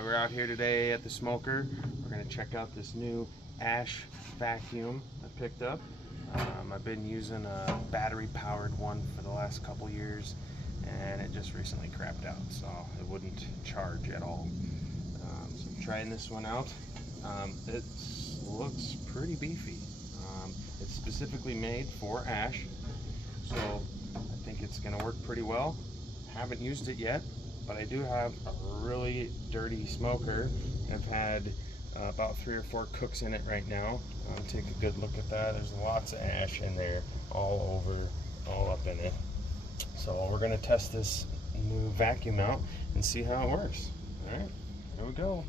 Alright, we're out here today at the smoker. We're going to check out this new ash vacuum I picked up. I've been using a battery powered one for the last couple years and it just recently crapped out, so it wouldn't charge at all. So I'm trying this one out. It looks pretty beefy. It's specifically made for ash, so I think it's going to work pretty well. Haven't used it yet, but I do have a really dirty smoker. I've had about 3 or 4 cooks in it right now. Take a good look at that. There's lots of ash in there, all over, all up in it. So we're going to test this new vacuum out and see how it works. All right, here we go.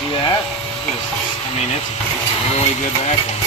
See that? I mean, it's a really good vacuum.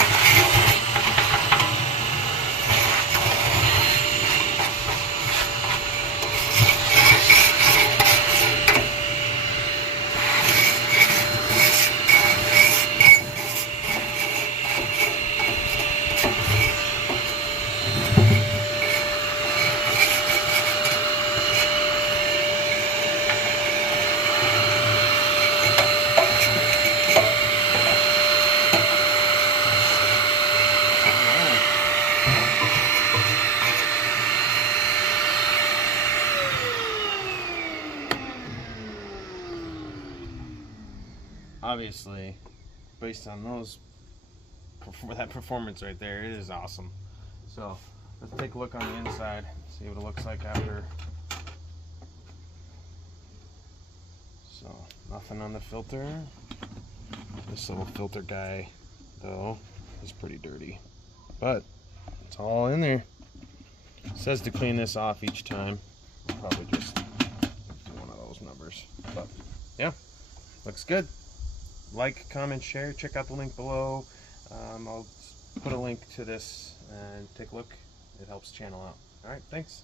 Obviously, based on that performance right there, it is awesome. So let's take a look on the inside, see what it looks like after. So nothing on the filter. This little filter guy though is pretty dirty, but it's all in there. It says to clean this off each time. I'll probably just do one of those numbers, but yeah, looks good. Like, comment, share, check out the link below. I'll put a link to this and take a look. It helps channel out. Alright, thanks.